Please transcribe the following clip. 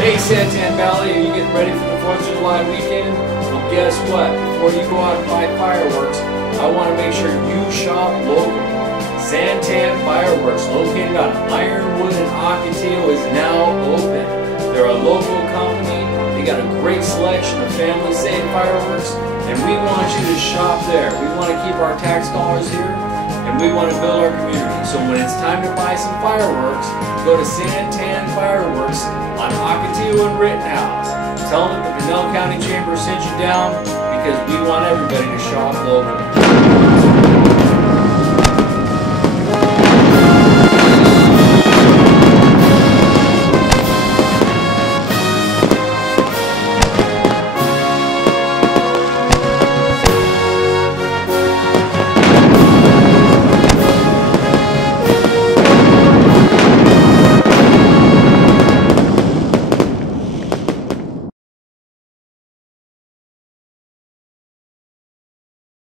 Hey Santan Valley, are you getting ready for the 4th of July weekend? Well, guess what? Before you go out and buy fireworks, I want to make sure you shop local. Santan Fireworks, located on Ironwood and Ocotillo, is now open. They're a local company. They got a great selection of family-safe fireworks, and we want you to shop there. We want to keep our tax dollars here, and we want to build our community. So when it's time to buy some fireworks, go to Santan Fireworks on Ocotillo and Rittenhouse. Tell them that the Pinal County Chamber sent you down because we want everybody to shop local.